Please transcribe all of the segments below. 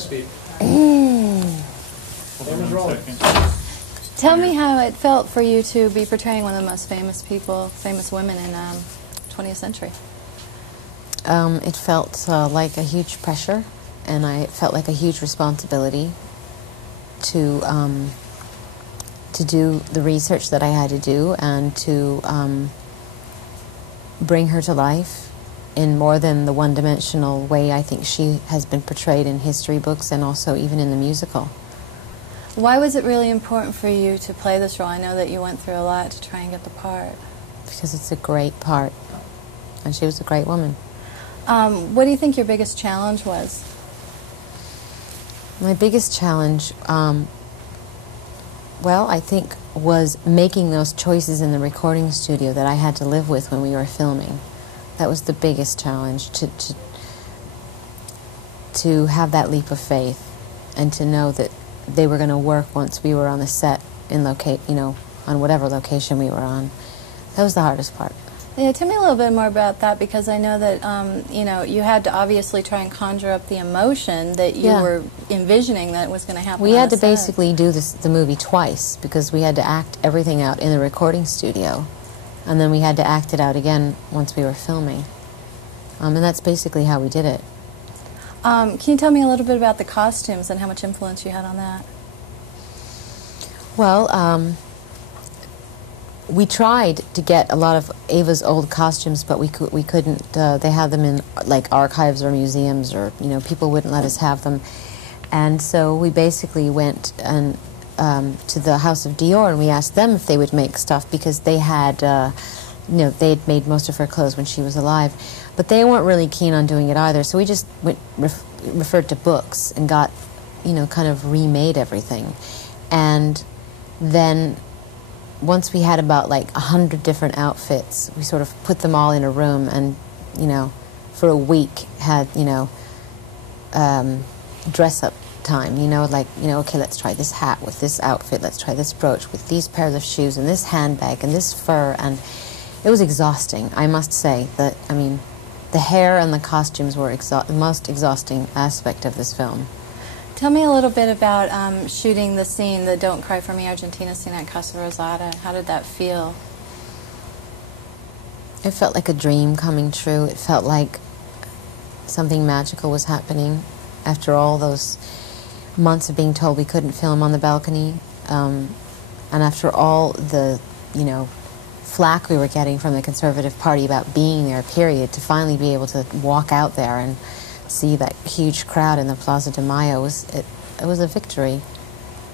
speak. Tell me how it felt for you to be portraying one of the most famous people, famous women in 20th century. It felt like a huge pressure, and I felt like a huge responsibility to do the research that I had to do and to bring her to life in more than the one-dimensional way I think she has been portrayed in history books and also even in the musical. Why was it really important for you to play this role? I know that you went through a lot to try and get the part. Because it's a great part, and she was a great woman. What do you think your biggest challenge was? My biggest challenge, well, I think was making those choices in the recording studio that I had to live with when we were filming. That was the biggest challenge, to have that leap of faith and to know that they were going to work once we were on the set in on whatever location we were on. That was the hardest part. Yeah, tell me a little bit more about that, because I know that you had to obviously try and conjure up the emotion that you were envisioning that was going to happen. We had to set. basically do the movie twice, because we had to act everything out in the recording studio, and then we had to act it out again once we were filming. And that's basically how we did it. Can you tell me a little bit about the costumes and how much influence you had on that? Well, we tried to get a lot of Ava's old costumes, but we couldn't. They had them in like archives or museums, or people wouldn't let us have them. And so we basically went and to the House of Dior, and we asked them if they would make stuff, because they had, they had made most of her clothes when she was alive, but they weren't really keen on doing it either. So we just referred to books and got, kind of remade everything, and then once we had about like 100 different outfits, we sort of put them all in a room and, for a week had, dress-up time, okay, let's try this hat with this outfit, let's try this brooch with these pairs of shoes and this handbag and this fur, and it was exhausting, I must say. That, the hair and the costumes were the most exhausting aspect of this film. Tell me a little bit about shooting the scene, the Don't Cry For Me Argentina scene at Casa Rosada. How did that feel? It felt like a dream coming true. It felt like something magical was happening after all those months of being told we couldn't film on the balcony, and after all the, flack we were getting from the Conservative Party about being there, period, to finally be able to walk out there and see that huge crowd in the Plaza de Mayo, it was a victory.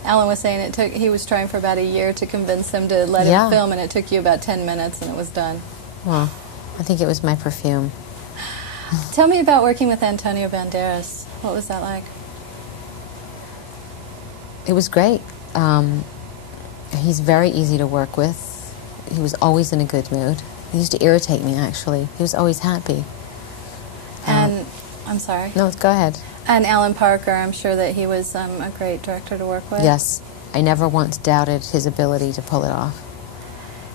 Alan was saying he was trying for about a year to convince them to let him film, and it took you about 10 minutes and it was done. Well, I think it was my perfume. Tell me about working with Antonio Banderas. What was that like? It was great. He's very easy to work with. He was always in a good mood. He used to irritate me, actually. He was always happy. And, I'm sorry. No, go ahead. And Alan Parker, I'm sure that he was a great director to work with. Yes. I never once doubted his ability to pull it off.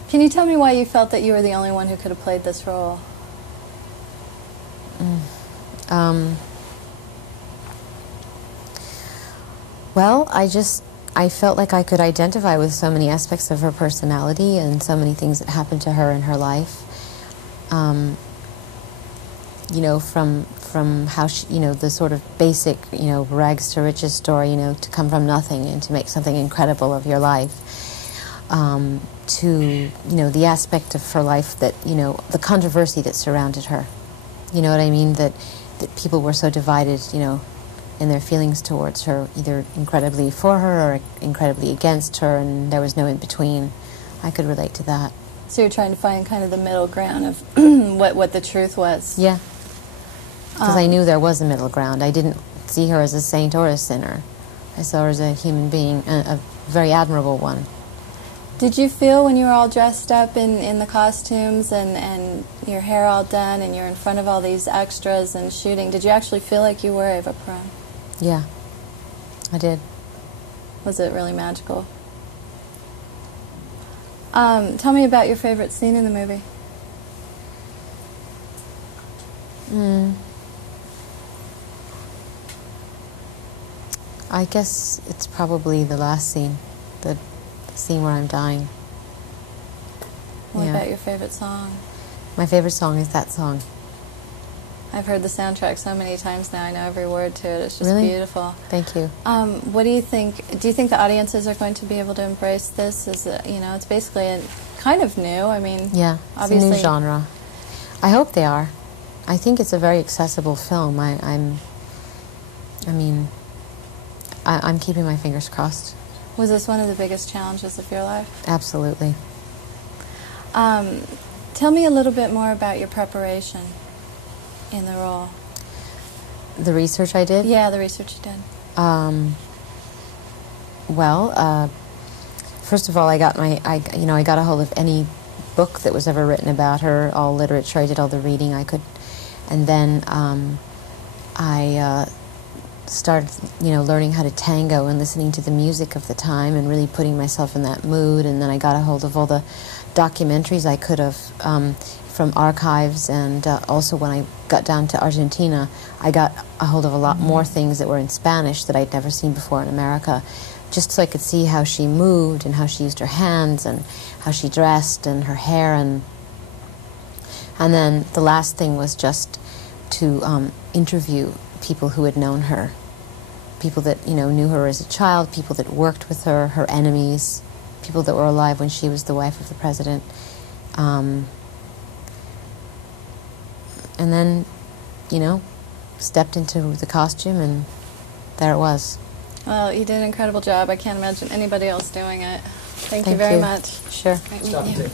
Can you tell me why you felt that you were the only one who could have played this role? Well, I felt like I could identify with so many aspects of her personality and so many things that happened to her in her life. From how she, the sort of basic, rags to riches story, to come from nothing and to make something incredible of your life, to, the aspect of her life that, the controversy that surrounded her. You know what I mean? That people were so divided, in their feelings towards her, either incredibly for her or incredibly against her, and there was no in-between. I could relate to that. So you're trying to find kind of the middle ground of what the truth was. Yeah. Because I knew there was a middle ground. I didn't see her as a saint or a sinner. I saw her as a human being, a very admirable one. Did you feel when you were all dressed up in the costumes and your hair all done and you're in front of all these extras and shooting, did you actually feel like you were Eva Peron? Yeah, I did. Was it really magical? Tell me about your favorite scene in the movie. I guess it's probably the last scene, the scene where I'm dying. What Yeah. about your favorite song? My favorite song is that song. I've heard the soundtrack so many times now. I know every word to it. It's just Really? beautiful. Thank you. What do you think? Do you think the audiences are going to be able to embrace this? Is it, you know, it's basically kind of new. I mean, Yeah, it's obviously a new genre. I hope they are. I think it's a very accessible film. I'm keeping my fingers crossed. Was this one of the biggest challenges of your life? Absolutely. Tell me a little bit more about your preparation in the role. The research I did? Yeah, the research you did. First of all, I got a hold of any book that was ever written about her, all literature. I did all the reading I could, and then I started, learning how to tango and listening to the music of the time and really putting myself in that mood. And then I got a hold of all the documentaries I could have from archives, and also when I got down to Argentina, I got a hold of a lot more things that were in Spanish that I'd never seen before in America, just so I could see how she moved and how she used her hands and how she dressed and her hair. And then the last thing was just to interview people who had known her, people that knew her as a child, people that worked with her, her enemies, people that were alive when she was the wife of the president. And then, stepped into the costume, and there it was. Well, you did an incredible job. I can't imagine anybody else doing it. Thank you very much. Sure. Great meeting you.